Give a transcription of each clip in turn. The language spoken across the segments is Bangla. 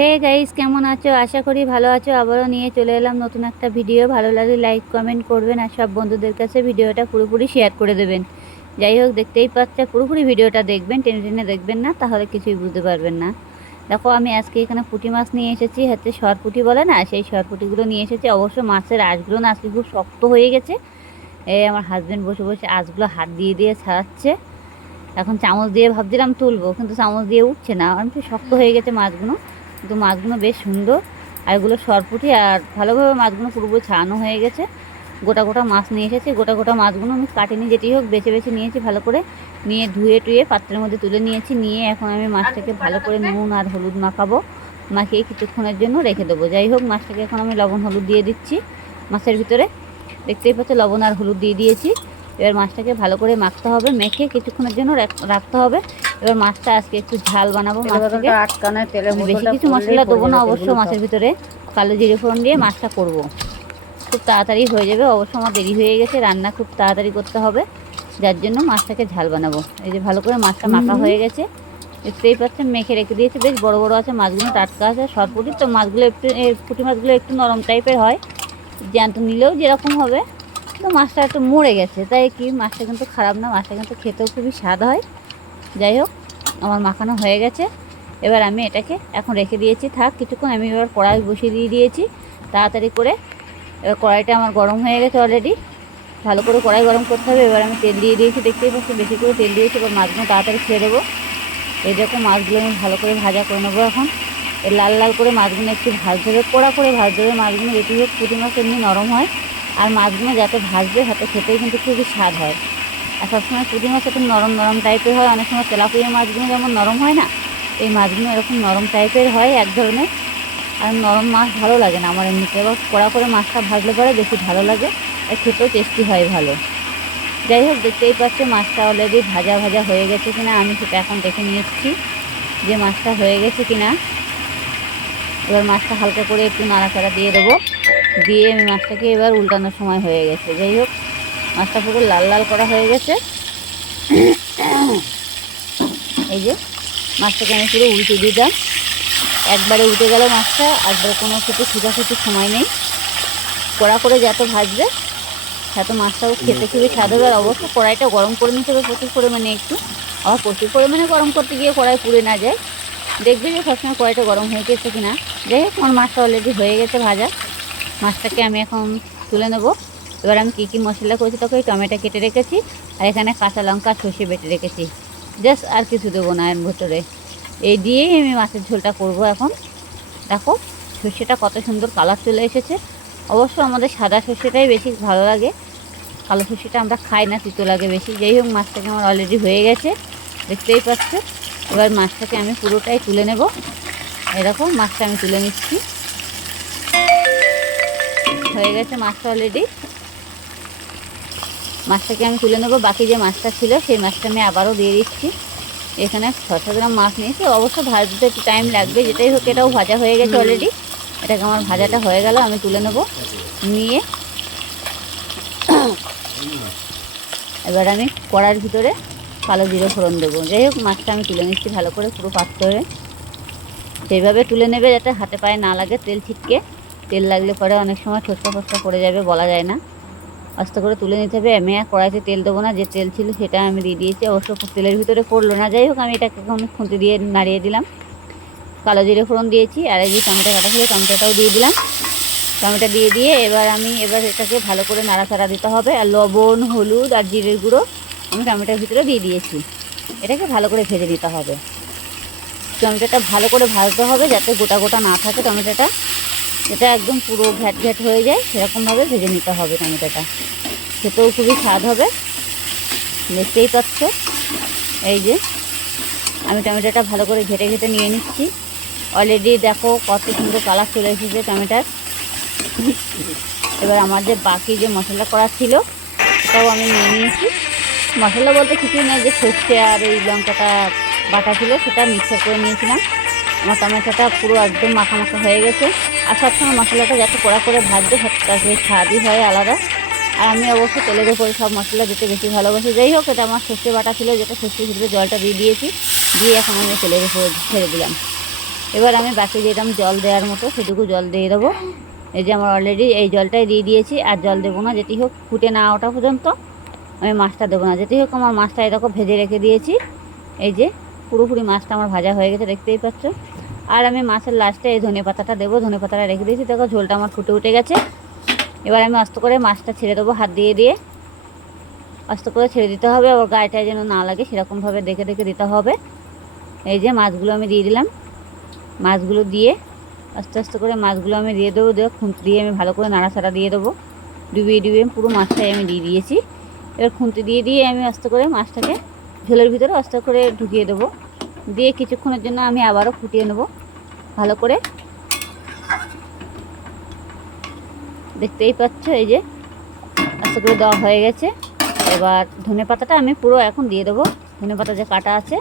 হে গাইস, কেমন আছো? আশা করি ভালো আছো। আবারও নিয়ে চলে এলাম নতুন একটা ভিডিও। ভালো লাগলে লাইক, কমেন্ট করবেন আর সব বন্ধুদের কাছে ভিডিওটা পুরোপুরি শেয়ার করে দেবেন। যাই হোক, দেখতেই পাচ্ছে, পুরোপুরি ভিডিওটা দেখবেন, টেনে টেনে দেখবেন না, তাহলে কিছুই বুঝতে পারবেন না। দেখো, আমি আজকে এখানে পুঁটি মাছ নিয়ে এসেছি। হচ্ছে সরপুটি বলে না, সেই সরপুটিগুলো নিয়ে এসেছি। অবশ্য মাছের আঁশগুলো না আজকে খুব শক্ত হয়ে গেছে। এই আমার হাজব্যান্ড বসে বসে আঁশগুলো হাত দিয়ে দিয়ে ছাড়াচ্ছে। এখন চামচ দিয়ে ভাবছিলাম তুলবো, কিন্তু চামচ দিয়ে উঠছে না। একটু শক্ত হয়ে গেছে মাছগুলো। কিন্তু মাছগুলো বেশ সুন্দর। আর এগুলো সরপুটি আর ভালোভাবে মাছগুলো পুরোপুরি ছাড়ানো হয়ে গেছে। গোটা গোটা মাছ নিয়ে এসেছি। গোটা গোটা মাছগুলো আমি কাটিনি, যেটি হোক বেছে বেছে নিয়েছি ভালো করে। নিয়ে ধুয়ে টুয়ে পাত্রের মধ্যে তুলে নিয়েছি। নিয়ে এখন আমি মাছটাকে ভালো করে নুন আর হলুদ মাখাবো। মাখিয়ে কিছুক্ষণের জন্য রেখে দেবো। যাই হোক, মাছটাকে এখন আমি লবণ হলুদ দিয়ে দিচ্ছি মাছের ভিতরে। দেখতেই পাচ্ছ, লবণ আর হলুদ দিয়ে দিয়েছি। এবার মাছটাকে ভালো করে মাখতে হবে, মেখে কিছুক্ষণের জন্য রাখ- রাখতে হবে। এবার মাছটা আজকে একটু ঝাল বানাবো মাছটাকে আটকানো তেলে বেশি কিছু মশলা দেবো না অবশ্য মাছের ভিতরে কালো জিরে ফোড়ন দিয়ে মাছটা করব। খুব তাড়াতাড়ি হয়ে যাবে অবশ্য আমার দেরি হয়ে গেছে রান্না খুব তাড়াতাড়ি করতে হবে। যার জন্য মাছটাকে ঝাল বানাবো। এই যে ভালো করে মাছটা মাখা হয়ে গেছে। দেখতেই পাচ্ছেন মেখে রেখে দিয়েছে। বেশ বড় বড় আছে মাছগুলো টাটকা আছে সরপুটি তো মাছগুলো একটু পুঁটি মাছগুলো একটু নরম টাইপের হয়। জ্যান্ত নিলেও যেরকম হবে। তো মাছটা একটু মরে গেছে। তাই কি মাছটা কিন্তু খারাপ না মাছটা কিন্তু খেতেও খুবই স্বাদ হয়। যাই হোক, আমার মাখানো হয়ে গেছে। এবার আমি এটাকে এখন রেখে দিয়েছি। থাক, কিছুক্ষণ আমি এবার কড়াই বসিয়ে দিয়ে দিয়েছি। তাড়াতাড়ি করে এবার কড়াইটা আমার গরম হয়ে গেছে অলরেডি ভালো করে কড়াই গরম করতে হবে। এবার আমি তেল দিয়ে দিয়েছি। দেখতেই পাচ্ছি বেশি করে তেল দিয়েছি। এবার মাছগুলো তাড়াতাড়ি ছেড়ে দেবো। এই দেখো, মাছগুলো আমি ভালো করে ভাজা করে নেব এখন। লাল লাল করে মাছগুলো একটু ভাজতে হবে। কড়া করে ভাজতে হবে। মাছগুলো যেটি হোক, পুঁটি মাছ এমনি নরম হয়। আর মাছগুলো যাতে ভাজবে হাতে খেতেই কিন্তু খুবই স্বাদ হয়। আর সবসময় পুঁটি মাছ একটু নরম নরম টাইপের হয়। অনেক সময় তেলাপুয়া মাছগুলো যেমন নরম হয় না, এই মাছগুলো এরকম নরম টাইপের হয় এক ধরনের। আর নরম মাছ ভালো লাগে না আমার এমনিতে। এবার কড়া করে মাছটা ভাজলে পরে বেশি ভালো লাগে আর খেতেও টেস্টি হয় ভালো। যাই হোক, দেখতেই পাচ্ছ মাছটা অলরেডি ভাজা ভাজা হয়ে গেছে কিনা, আমি সেটা এখন দেখে নিচ্ছি যে মাছটা হয়ে গেছে কিনা। এবার মাছটা হালকা করে একটু নাড়াচাড়া দিয়ে দেবো। দিয়ে আমি মাছটাকে এবার উল্টানোর সময় হয়ে গেছে। যাই হোক মাছটা পুরো লাল লাল করা হয়ে গেছে। এই যে, মাছটাকে আমি পুরো উল্টে দিতাম একবারে উল্টে গেল মাছটা একবারে কোনো কিছু ছোটাছুটি সময় নেই। কড়া করে যত ভাজবে তত মাছটাও খেতে খুবই স্বাদ হবে। আর অবশ্য কড়াইটা গরম করে নিতে হবে প্রচুর পরিমাণে একটু। আবার প্রচুর পরিমাণে গরম করতে গিয়ে কড়াই পুড়ে না যায়। দেখবে যে সবসময় কড়াইটা গরম হয়ে গেছে কি না যাই হোক, আমার মাছটা অলরেডি হয়ে গেছে ভাজা। মাছটাকে আমি এখন তুলে নেব। এবার আমি কী কী মশলা করেছি তোকে? টমেটো কেটে রেখেছি, আর এখানে কাঁচা লঙ্কা, সর্ষে বেটে রেখেছি। জাস্ট আর কিছু দেবো না এর ভেতরে। এই দিয়েই আমি মাছের ঝোলটা করব এখন। দেখো, সর্ষেটা কত সুন্দর কালার চলে এসেছে। অবশ্য আমাদের সাদা সর্ষেটাই বেশি ভালো লাগে। কালো সর্ষেটা আমরা খাই না, তিতো লাগে বেশি। যাই হোক, মাছটাকে আমার অলরেডি হয়ে গেছে। দেখতেই পাচ্ছ? এবার মাছটাকে আমি পুরোটাই তুলে নেব। এরকম মাছটা আমি তুলে নিচ্ছি। হয়ে গেছে মাছটা অলরেডি মাছটাকে আমি তুলে নেব। বাকি যে মাছটা ছিল সেই মাছটা আমি আবারও দিয়ে দিচ্ছি। এখানে ছশো গ্রাম মাছ নিয়েছি। অবশ্য ভাজতে একটু টাইম লাগবে যেটাই হোক এটাও ভাজা হয়ে গেছে অলরেডি এটাকে আমার ভাজাটা হয়ে গেল আমি তুলে নেব। নিয়ে এবার আমি কড়ার ভিতরে কালো জিরে ফোড়ন দেবো। যাই হোক মাছটা আমি তুলে নিচ্ছি ভালো করে পুরো পাত্রে সেইভাবে তুলে নেবে যাতে হাতে পায়ে না লাগে তেল ছিটকে। তেল লাগলে পরে অনেক সময় ঠোসকা ফোসকা পড়ে যাবে বলা যায় না। আস্তে করে তুলে নিতে হবে। আমি আর কড়াইতে তেল দেবো না, যে তেল ছিল সেটা আমি দিয়ে দিয়েছি। অবশ্য তেলের ভিতরে পড়ল না। যাই হোক, আমি এটাকে এখন খুঁতে দিয়ে নাড়িয়ে দিলাম। কালো জিরে ফোড়ন দিয়েছি, আর এই যে টমেটো কাটা ছিল, টমেটোটাও দিয়ে দিলাম। টমেটো দিয়ে দিয়ে এবার আমি এবার এটাকে ভালো করে নাড়াচাড়া দিতে হবে। আর লবণ, হলুদ আর জিরের গুঁড়ো আমি টমেটোর ভিতরে দিয়ে দিয়েছি। এটাকে ভালো করে ভেজে নিতে হবে। টমেটোটা ভালো করে ভাজতে হবে যাতে গোটা গোটা না থাকে টমেটোটা। এটা একদম পুরো ঘ্যাট ঘ্যাট হয়ে যায়, সেরকমভাবে ভেজে নিতে হবে টমেটোটা। খেতেও খুবই স্বাদ হবে, দেখতেই পাচ্ছ। এই যে, আমি টমেটোটা ভালো করে ঘেটে ঘেটে নিয়ে নিচ্ছি। অলরেডি দেখো কত সুন্দর কালার চলে এসেছে টমেটার। এবার আমার যে বাকি যে মশলা করা ছিল, সেটাও আমি নিয়ে নিয়েছি। মশলা বলতে কিছুই না, যে সর্ষে আর এই লঙ্কাটা বাটা ছিল, সেটা মিক্সার করে নিয়েছিলাম। আমার টমেটোটা পুরো একদম মাখা মাখা হয়ে গেছে। আর সবসময় মশলাটা যাতে কড়া করে ভাজবে তাতে স্বাদই হয় আলাদা। আর আমি অবশ্যই তেলের উপরে সব মশলা দিতে বেশি ভালোবাসি। যাই হোক, এটা আমার সর্ষে বাটা ছিল, যেটা সর্ষে ভিতরে জলটা দিয়ে দিয়েছি। দিয়ে এখন আমি তেলের উপরে ছেড়ে দিলাম। এবার আমি বাকি যেরকম জল দেওয়ার মতো, সেটুকু জল দিয়ে দেবো। এই যে আমার অলরেডি এই জলটাই দিয়ে দিয়েছি, আর জল দেবো না, যেটি হোক ফুটে না ওঠা পর্যন্ত আমি মাছটা দেবো না। যেটি হোক আমার মাছটা এরকম ভেজে রেখে দিয়েছি। এই যে পুরোপুরি মাছটা আমার ভাজা হয়ে গেছে, দেখতেই পাচ্ছ। আর আমি মাছের লাস্টে এই ধনে পাতাটা দেবো। ধনে পাতাটা রেখে দিয়েছি। দেখো, ঝোলটা আমার ফুটে উঠে গেছে। এবার আমি আস্তে করে মাছটা ছেড়ে দেবো হাত দিয়ে দিয়ে। আস্তে করে ছেড়ে দিতে হবে। আবার গায়েটায় যেন না লাগে, সেরকমভাবে দেখে দেখে দিতে হবে। এই যে মাছগুলো আমি দিয়ে দিলাম। মাছগুলো দিয়ে আস্তে আস্তে করে মাছগুলো আমি দিয়ে দেবো। দিয়ে খুন্তি দিয়ে আমি ভালো করে নাড়াচাড়া দিয়ে দেবো। ডুবিয়ে ডুবিয়ে পুরো মাছটাই আমি দিয়ে দিয়েছি। এবার খুন্তি দিয়ে দিয়ে আমি আস্তে করে মাছটাকে ঝোলের ভিতরে আস্তে করে ঢুকিয়ে দেবো। দিয়ে কিছুক্ষণের জন্য আমি আবারও ফুটিয়ে নেব ভালো করে। দেখতেই পাচ্ছ এই যে আস্তে করে দেওয়া হয়ে গেছে। এবার ধনে পাতাটা আমি পুরো এখন দিয়ে দেবো। ধনে পাতা যে কাটা আছে,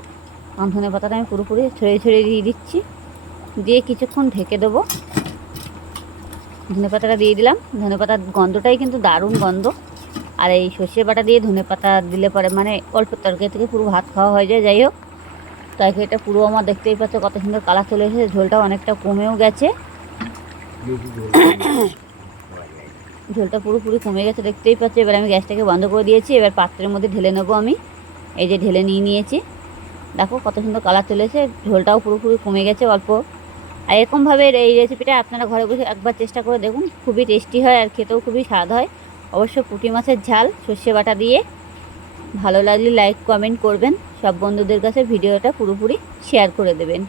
আমার ধনে পাতাটা আমি পুরোপুরি ছড়িয়ে ছড়িয়ে দিয়ে দিচ্ছি। দিয়ে কিছুক্ষণ ঢেকে দেবো। ধনে পাতাটা দিয়ে দিলাম। ধনে পাতার গন্ধটাই কিন্তু দারুণ গন্ধ। আর এই সর্ষে বাটা দিয়ে ধনে পাতা দিলে পরে মানে অল্প তরকারি থেকে পুরো ভাত খাওয়া হয়ে যায়। যাই হোক তরকারিটা পুরো আমার দেখতেই পাচ্ছ কত সুন্দর কালার চলে এসেছে। ঝোলটা অনেকটা কমেও গেছে। ঝোলটা পুরোপুরি কমে গেছে, দেখতেই পাচ্ছ। এবার আমি গ্যাসটাকে বন্ধ করে দিয়েছি। এবার পাত্রের মধ্যে ঢেলে নেব আমি। এই যে ঢেলে নিয়ে নিয়েছি। দেখো কত সুন্দর কালার চলে এসেছে। ঝোলটাও পুরোপুরি কমে গেছে অল্প। আর এরকমভাবে এই রেসিপিটা আপনারা ঘরে বসে একবার চেষ্টা করে দেখুন। খুবই টেস্টি হয় আর খেতেও খুবই স্বাদ হয়। অবশ্য পুঁটি মাছের ঝাল, সর্ষে বাটা দিয়ে। ভালো লাগলে লাইক, কমেন্ট করবেন। সব বন্ধুদের কাছে ভিডিওটা পুরোপুরি শেয়ার করে দেবেন।